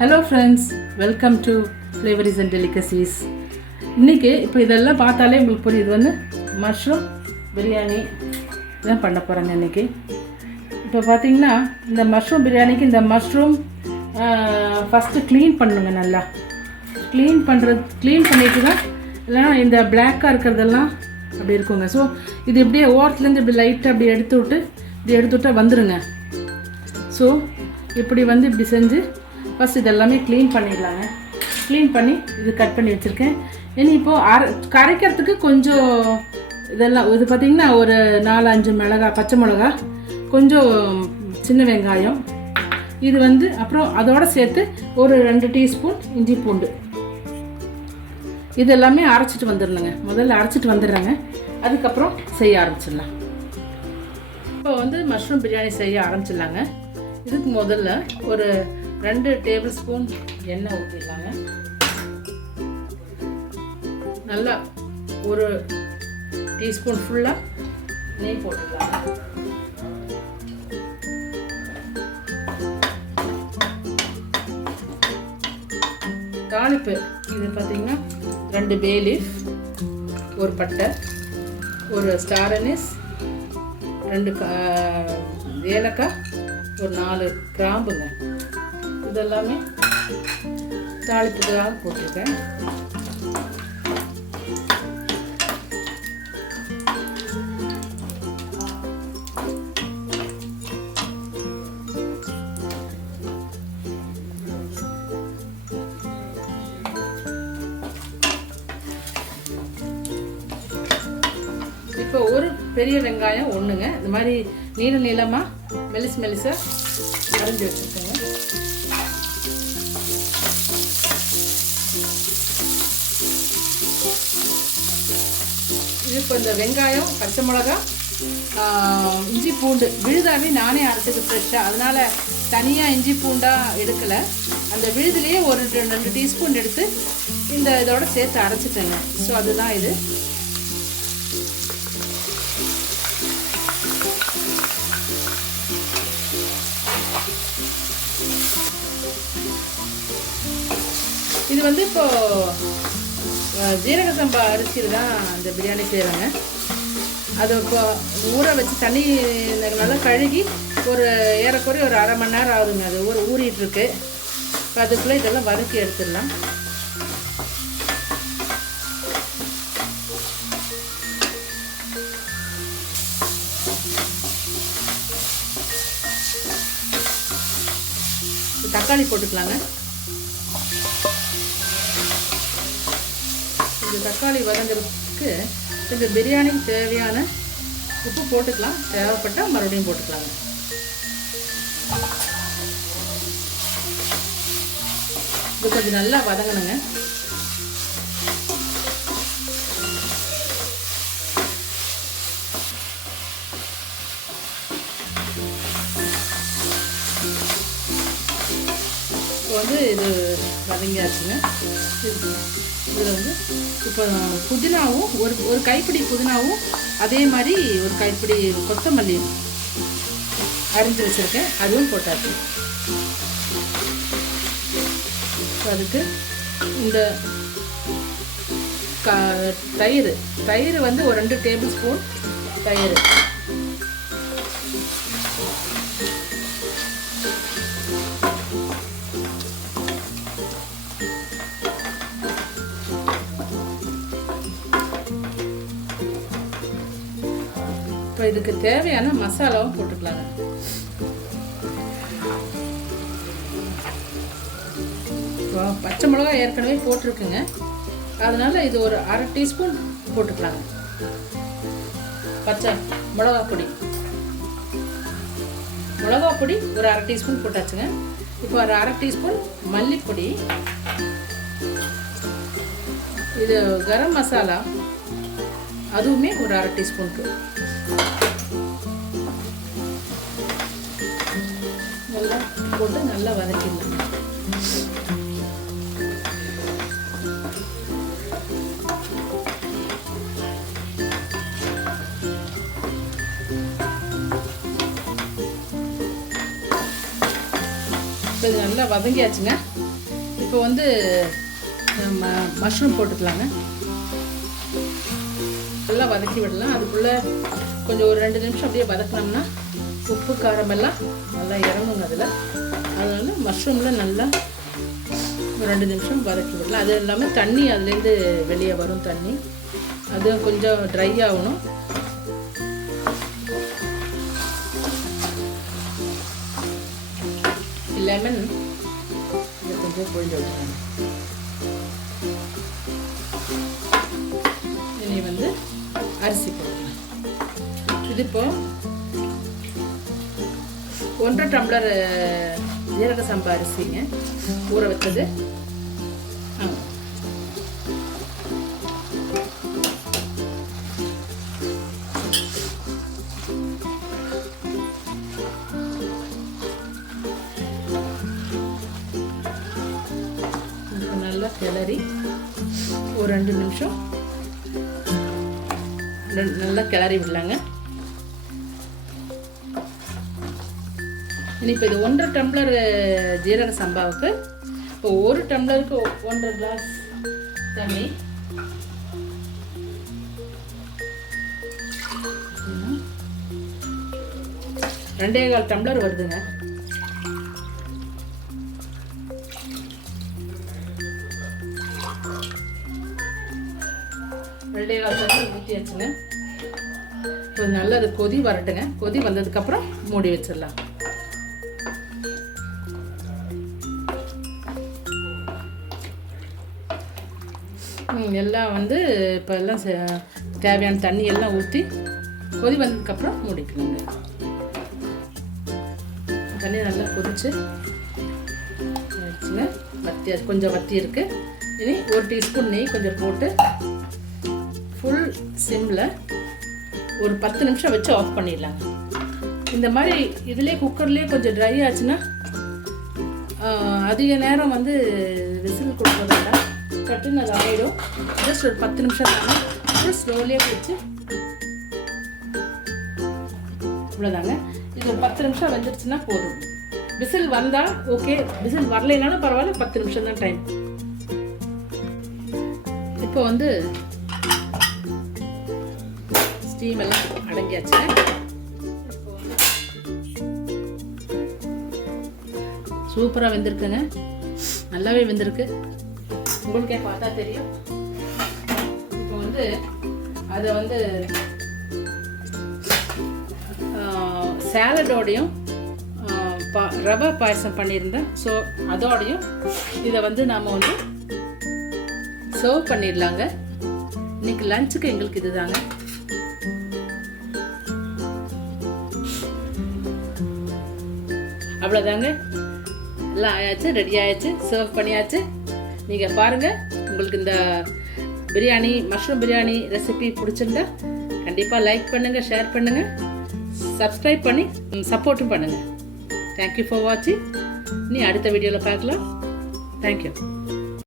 Hello friends, welcome to flavours and delicacies. இன்றைக்கி இப்போ இதெல்லாம் பார்த்தாலே உங்களுக்கு புரியுது, இது வந்து மஷ்ரூம் பிரியாணி தான் பண்ண போகிறாங்க இன்றைக்கி. இப்போ பார்த்திங்கன்னா இந்த மஷ்ரூம் பிரியாணிக்கு இந்த மஷ்ரூம் ஃபஸ்ட்டு க்ளீன் பண்ணுங்க. நல்லா க்ளீன் பண்ணிட்டு தான், இல்லைனா இந்த பிளாக்காக இருக்கிறதெல்லாம் அப்படி இருக்குங்க. ஸோ இது இப்படியே ஓரத்துலேருந்து இப்படி லைட்டாக அப்படி எடுத்துவிட்டால் வந்துடுங்க. ஸோ இப்படி வந்து இப்படி செஞ்சு ஃபஸ்ட் இதெல்லாமே க்ளீன் பண்ணிடலாங்க. க்ளீன் பண்ணி இது கட் பண்ணி வச்சுருக்கேன். இனி இப்போது கரைக்கிறதுக்கு கொஞ்சம் இதெல்லாம் இது பார்த்திங்கன்னா ஒரு 4-5 மிளகா, பச்சை மிளகா, கொஞ்சம் சின்ன வெங்காயம், இது வந்து அப்புறம் அதோடு சேர்த்து ஒரு 2 டீஸ்பூன் இஞ்சி பூண்டு, இது எல்லாமே அரைச்சிட்டு வந்துடணுங்க. முதல்ல அரைச்சிட்டு வந்துடுறேங்க, அதுக்கப்புறம் செய்ய ஆரம்பிச்சிடலாம். இப்போ வந்து மஷ்ரூம் பிரியாணி செய்ய ஆரம்பிச்சிடலாங்க. இதுக்கு முதல்ல ஒரு 2 டேபிள் ஸ்பூன் எண்ணெய் ஊற்றிடலாங்க. நல்லா ஒரு டீஸ்பூன் ஃபுல்லாக நெய் போட்டுக்கலாங்க. தாளிப்பு இது பார்த்திங்கன்னா 2 பே லீஃப், ஒரு பட்டை, ஒரு ஸ்டார் அனீஸ், 2 ஏலக்காய், ஒரு 4 கிராம்புங்க. இதெல்லாமே தாளிப்புக்காக போட்டிருக்கேன். இப்போ ஒரு பெரிய வெங்காயம் ஒன்றுங்க, இந்த மாதிரி நீளமாக மெலிசாக அரைஞ்சி வச்சுருக்கேங்க. இது இப்போ இந்த வெங்காயம், பச்சை மிளகா, இஞ்சி பூண்டு விழுதாவே நானே அரைச்சது ஃப்ரெஷ்ஷாக, அதனால் தனியாக இஞ்சி பூண்டாக எடுக்கலை. அந்த விழுதுலேயே ஒரு 2 டீஸ்பூன் எடுத்து இதோட சேர்த்து அரைச்சிட்டேங்க. ஸோ அதுதான் இது. இது வந்து இப்போது ஜீரக சம்பா அரிசியில் தான் அந்த பிரியாணி செய்கிறாங்க. அதை இப்போ ஊற வச்சு தண்ணி நல்லா கழுகி ஒரு ஏறக்குறைய ஒரு 1/2 மணி நேரம் ஆகுதுங்க. அது ஊறிட்டுருக்கு. இப்போ அதுக்குள்ளே இதெல்லாம் வதக்கி எடுத்துடலாம். தக்காளி போட்டுக்கலாங்க. இந்த தக்காளி வதங்கிறதுக்கு இந்த பிரியாணிக்கு தேவையான உப்பு போட்டுக்கலாம். தேவைப்பட்டால் மறுபடியும் போட்டுக்கலாங்க. இது கொஞ்சம் நல்லா வதங்கணுங்க. இப்போ வந்து இது வதங்கியாச்சுங்க. இதில் வந்து இப்போ புதினாவும் ஒரு கைப்பிடி புதினாவும், அதே மாதிரி ஒரு கைப்பிடி கொத்தமல்லி அரிஞ்சு வச்சுருக்கேன், அதுவும் போட்டாச்சு. அதுக்கு இந்த தயிர் வந்து ஒரு 2 டேபிள் ஸ்பூன் தயிர், இப்போ இதுக்கு தேவையான மசாலாவும் போட்டுக்கலாங்க. இப்போ பச்சை மிளகா ஏற்கனவே போட்டிருக்குங்க, அதனால் இது ஒரு 1/2 டீஸ்பூன் போட்டுக்கலாங்க. பச்சை மிளகா பொடி ஒரு 1/2 டீஸ்பூன் போட்டாச்சுங்க. இப்போ ஒரு 1/2 டீஸ்பூன் மல்லிப்பொடி, இது கரம் மசாலா அதுவுமே ஒரு 1/2 டீஸ்பூனுக்கு நல்லா போட்டு நல்லா வதக்கிடலாம். இப்போ இது நல்லா வதங்கியாச்சுங்க. இப்போ வந்து மஷ்ரூம் போட்டுக்கலாங்க. நல்லா வதக்கி விடலாம். அதுக்குள்ளே கொஞ்சம் ஒரு 2 நிமிஷம் அப்படியே வதக்கினோம்னா உப்பு காரம் எல்லாம் நல்லா இறங்குங்க அதில். அதனால மஷ்ரூமில் நல்லா ஒரு 2 நிமிஷம் வதக்கி விடலாம். அது இல்லாமல் தண்ணி அதுலேருந்து வெளியே வரும் தண்ணி, அது கொஞ்சம் ட்ரை ஆகணும். லெமன் இதை கொஞ்சம் பொழிஞ்சு விட்டுறாங்க. இனி வந்து அரிசி போடலாம். இது இப்போ 1.5 டம்ளர் ஜீரக சம்பா அரிசிங்க, ஊற வச்சது. நல்லா கிளறி ஒரு 2 நிமிஷம் நல்லா கிளறி விடலாங்க. இப்போ இது 1.5 டம்ளர் ஜீரக சம்பாவுக்கு இப்போ 1 டம்ளருக்கு 1.5 கிளாஸ் தண்ணி. 2.25 டம்ளர் வருதுங்க. ஊற்றியாச்சுங்க. இப்போ நல்லா அது கொதி வரட்டுங்க. கொதி வந்ததுக்கப்புறம் மூடி வச்சிடலாம். எல்லாம் வந்து இப்போ எல்லாம் தேவையான தண்ணி எல்லாம் ஊற்றி கொதி வந்ததுக்கப்புறம் மூடிக்கணுங்க. தண்ணி நல்லா கொதிச்சு ஆயிடுச்சுங்க. கொஞ்சம் வத்தி இருக்குது. இனி 1 டீஸ்பூன் நெய் கொஞ்சம் போட்டு ஃபுல் சிம்மில் ஒரு 10 நிமிஷம் வச்சு ஆஃப் பண்ணிடலாங்க. இந்த மாதிரி இதுலேயே குக்கர்லேயே கொஞ்சம் ட்ரை ஆச்சுன்னா அதிக நேரம் வந்து விசில் கொடுக்குறதா கட்டுன்னு அது ஆகிடும். ஜஸ்ட் ஒரு 10 நிமிஷம் தாங்க. அப்புறம் ஸ்லோலியே வச்சு இவ்வளோதாங்க. இது ஒரு 10 நிமிஷம் வந்துடுச்சுன்னா போதும். விசில் வந்தால் ஓகே, விசில் வரலைனாலும் பரவாயில்ல, 10 நிமிஷம் தான் டைம். இப்போ வந்து ஸ்டீம் எல்லாம் அடங்கியாச்சு. சூப்பராக வெந்திருக்குங்க. நல்லாவே வெந்திருக்கு, உங்களுக்கே பார்த்தா தெரியும். இப்போ வந்து அதை வந்து சாலடோடையும் ரவா பாயசம் பண்ணியிருந்தேன். ஸோ அதோடையும் இதை வந்து நாம் வந்து சர்வ் பண்ணிடலாங்க. இன்னைக்கு லஞ்சுக்கு எங்களுக்கு இதுதாங்க. அவ்வளோதாங்க, எல்லாம் ஆயாச்சு, ரெடி ஆயாச்சு, சர்வ் பண்ணியாச்சு. நீங்கள் பாருங்கள், உங்களுக்கு இந்த பிரியாணி, மஷ்ரூம் பிரியாணி ரெசிபி பிடிச்சிருந்தா கண்டிப்பாக லைக் பண்ணுங்கள், ஷேர் பண்ணுங்கள், சப்ஸ்கிரைப் பண்ணி சப்போர்ட்டும் பண்ணுங்கள். தேங்க்யூ ஃபார் வாட்சிங். நீ அடுத்த வீடியோவில் பார்க்கலாம். தேங்க்யூ.